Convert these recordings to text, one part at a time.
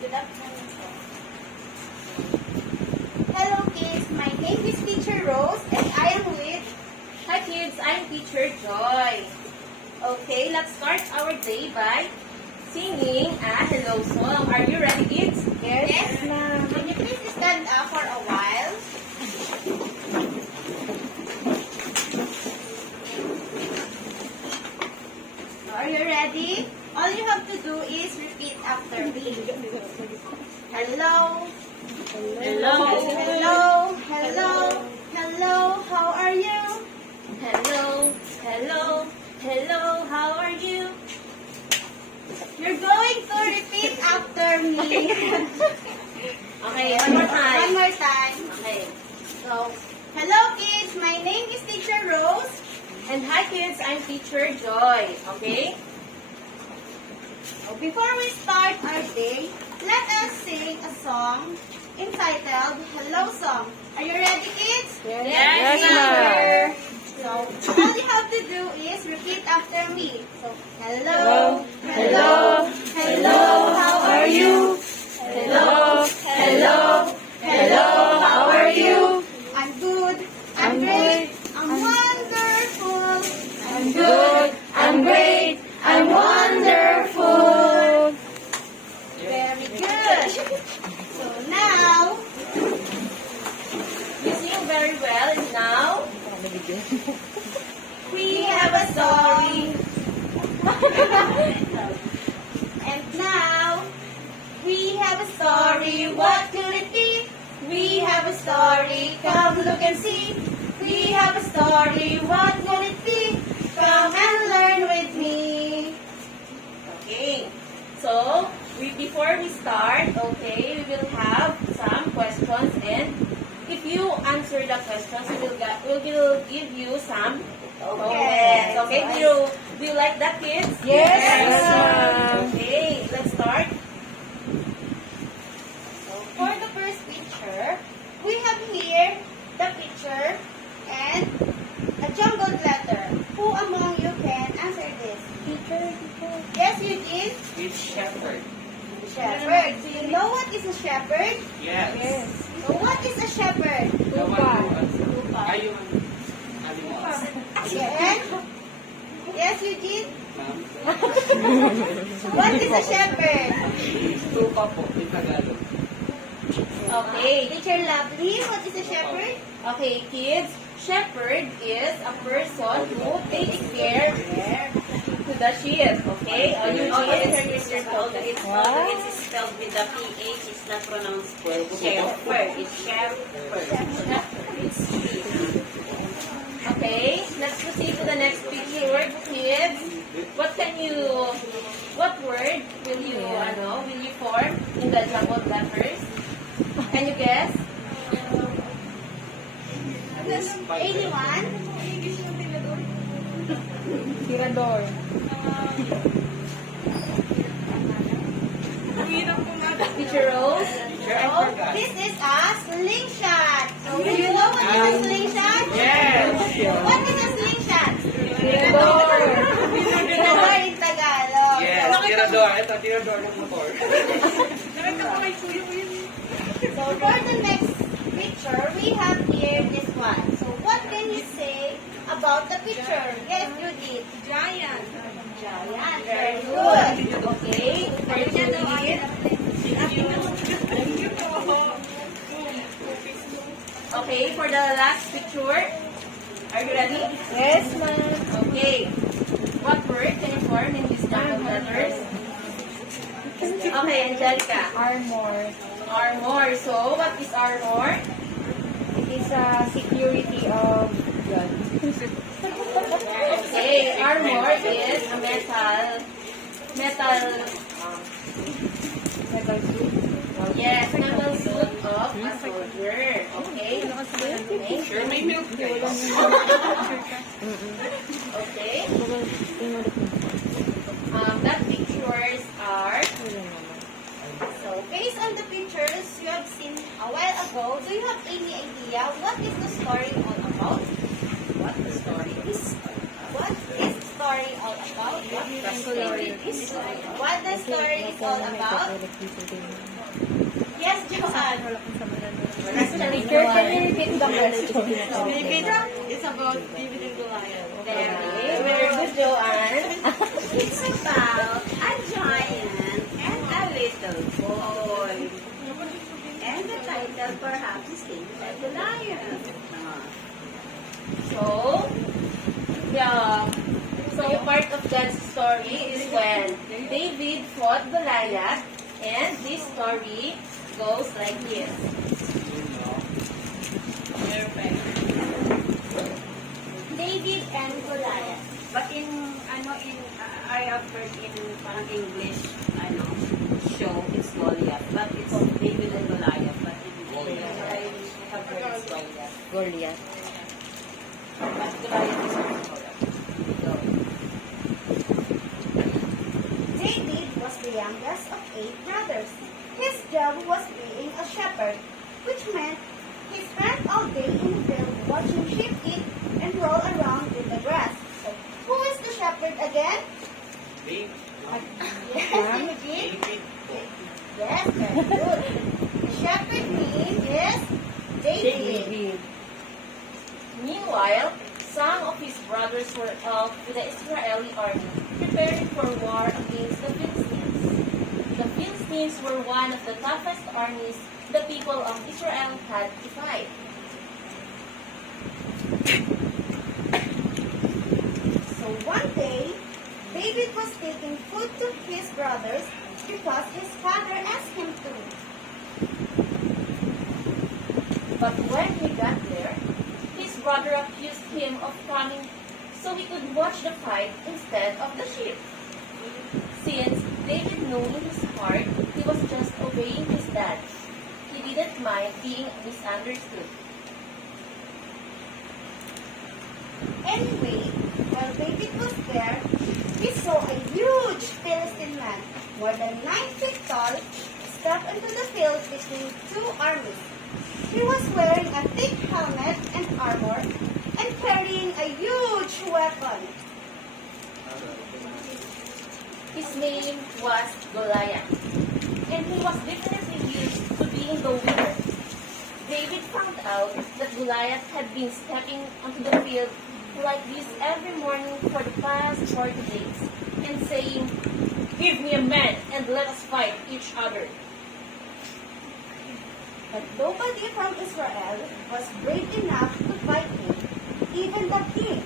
Good afternoon po. Hello kids, my name is Teacher Rose and I am with... Hi kids, I'm Teacher Joy. Okay, let's start our day by singing a hello song. Are you ready kids? Yes, ma'am. Can you please stand up for a while? Are you ready? All you have to do is repeat after me. Hello. Hello. Hello. Hello. Hello. How are you? Hello. Hello. Hello. How are you? You're going to repeat after me. Okay, one more time. One more time. Okay. So, hello kids, my name is Teacher Rose. And hi kids, I'm Teacher Joy. Okay? So, before we start our day, let us sing a song entitled Hello Song. Are you ready kids? Yes, ma'am. So, all you have to do is repeat after me. So, hello, hello, hello, how are you? Hello. Hello. Hello, how are you? I'm good, I'm great, I'm wonderful. I'm good, I'm great, I'm wonderful. Very good. So now, You sing very well. And now, we have a story. And now, we have a story. What could it be? We have a story. Come look and see. We have a story. What could it be? Come and learn with me. okay. So, before we start, okay, we will have some questions, and if you answer the questions, we will give you some tokens. Okay, do you like that, kids? Yes. Okay, let's start. So for the first picture, we have here the picture and a jumbled letter. Who among you can answer this? Teacher. Yes, you did. It's shepherd. Shepherd. Do you know what is a shepherd? Yes. So what is a shepherd? The one who ayun. Animals. Yes. Yes, you did. Ma'am. What is a shepherd? Tupa po in Tagalog. Okay. Teacher Lovely, what is a shepherd? Okay, kids. Shepherd is a person who takes care to the sheep. Okay? It's spelled with the PH. It's not pronounced shepherd. It's shepherd. Okay, let's proceed to the next picture, kids. What word will you form in the jumbled letters? Can you guess? Anyone? Tirador. Teacher Rose? Oh, this is a slingshot. So do you know what is a slingshot? Yes. What is a slingshot? Tirador. Tirador in Tagalog. Yes. Tirador. Ito, tirador ng motor. So for the next picture, we have here this one. So what can you say about the picture? Yes, you did. Giant. Giant. Very good. Okay, first you read. Okay, for the last picture, are you ready? Yes, ma'am. Okay. What word can you form in these jumbled letters? Okay, Angelica. Armor. Armor. So, what is armor? It is a security of God. Okay, armor is a metal, Metal suit. yes, metal suit of a soldier. Okay? Sure, may milk guys. Okay? That pictures are, So based on the pictures you have seen a while ago, do you have any idea what is the story all about? what the story is. What is the story all about? What the story is all about? Yes, Johan. Teacher, can you repeat the question? It's about David and Goliath. Very good, Joanne. It's about a giant and a little boy. And the title perhaps is David and Goliath. So part of that story is when David fought Goliath, and this story goes like this. David and Goliath. But I have heard in parang English, show, it's Goliath. But it's David and Goliath. But in English, I have heard it's Goliath. Goliath. But Goliath is Goliath. David was the youngest of 8 brothers. His job was being a shepherd, which meant he spent all day in the field watching sheep eat and roll around in the grass. So, who is the shepherd again? Dave. Yes, Eugene. Yes, very good. The shepherd name is David. Meanwhile, some of his brothers were out with the Israeli army, preparing for war against the Philistines. The Philistines were one of the toughest armies the people of Israel had to fight. So one day, David was taking food to his brothers because his father asked him to. But when he got there, his brother accused him of coming so he could watch the fight instead of the sheep. Since David knew in his heart he was just obeying his dad, he didn't mind being misunderstood. Anyway, while David was there, he saw a huge Philistine man, more than 9 feet tall, step into the field between 2 armies. He was wearing a thick helmet and armor and carrying a huge weapon. His name was Goliath, and he was definitely used to being the winner. David found out that Goliath had been stepping onto the field like this every morning for the past 40 days and saying, "Give me a man and let us fight each other." But nobody from Israel was brave enough to fight him, even the king.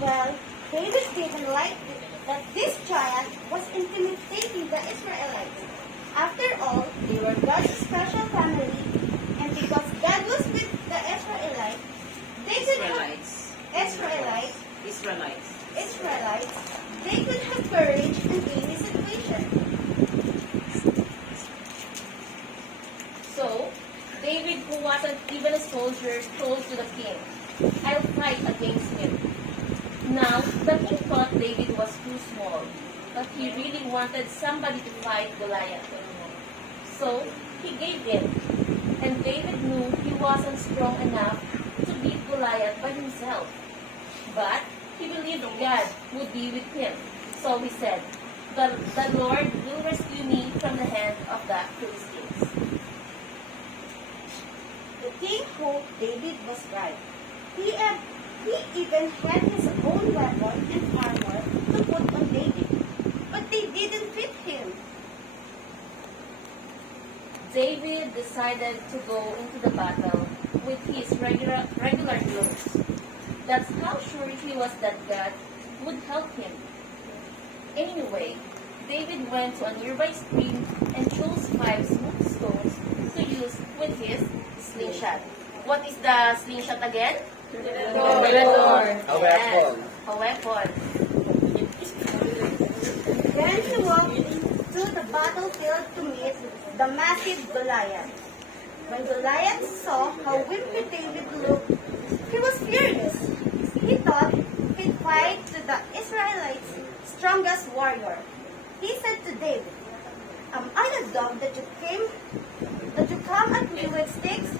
Well, David didn't like it that this giant was intimidating the Israelites. After all, they were God's special family, and because God was with the Israelites, they could have Israelites, they could have courage in any situation. So, David, who wasn't even a soldier, told to the king, "I'll fight against him." Now, the king thought David was too small, but he really wanted somebody to fight Goliath. So, he gave in, and David knew he wasn't strong enough to beat Goliath by himself. But he believed God would be with him. So he said, the Lord will rescue me from the hand of the Philistines." The king hoped David was right. He even had his own weapon and armor to put on David, but they didn't fit him. David decided to go into the battle with his regular clothes. That's how sure he was that God would help him. Anyway, David went to a nearby stream and chose 5 smooth stones to use with his slingshot. What is the slingshot again? A weapon. A weapon. Then he walked to the battlefield to meet the massive Goliath. When Goliath saw how wimpy David looked, he was furious. He thought he'd fight to the Israelites' strongest warrior. He said to David, "Am I a dog that you come at me with sticks?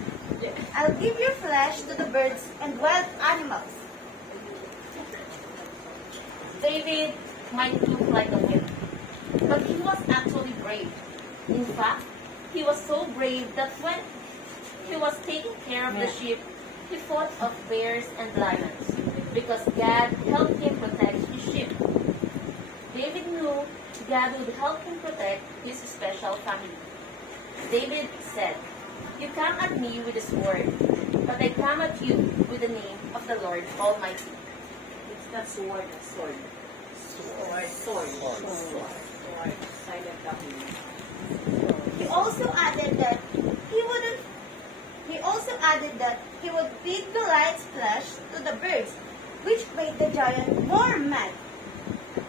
I'll give your flesh to the birds and wild animals." David might look like a wimp, but he was actually brave. In fact, he was so brave that when he was taking care of the sheep, he fought off bears and lions because God helped him protect his sheep. David knew God would help him protect his special family. David said, "You come at me with a sword, but I come at you with the name of the Lord Almighty." It's not sword, it's sword. Sword. Silent document. He also added that he would feed Goliath's flesh to the birds, which made the giant more mad.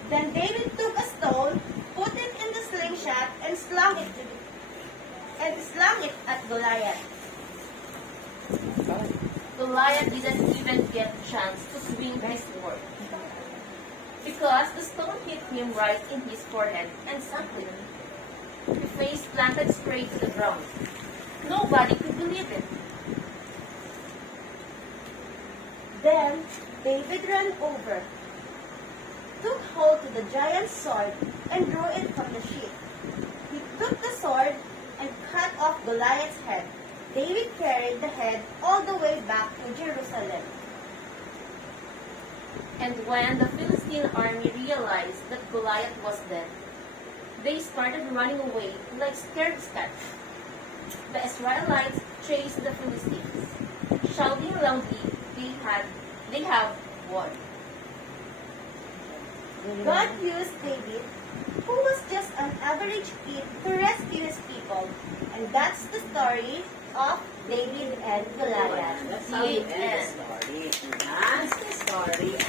Then David took a stone, put it in the slingshot, and slung it at Goliath. Goliath didn't even get a chance to swing his sword because the stone hit him right in his forehead and sank him. His face planted straight to the ground. Nobody could believe it. Then David ran over, took hold of the giant's sword, and drew it from the sheath. He took the sword and cut off Goliath's head. David carried the head all the way back to Jerusalem. And when the Philistine army realized that Goliath was dead, they started running away like scared cats. The Israelites chased the Philistines, shouting loudly, they have won. God used David, who was just an average kid, to rescue his people. And that's the story of David and Goliath. That's how you end the story. That's the story of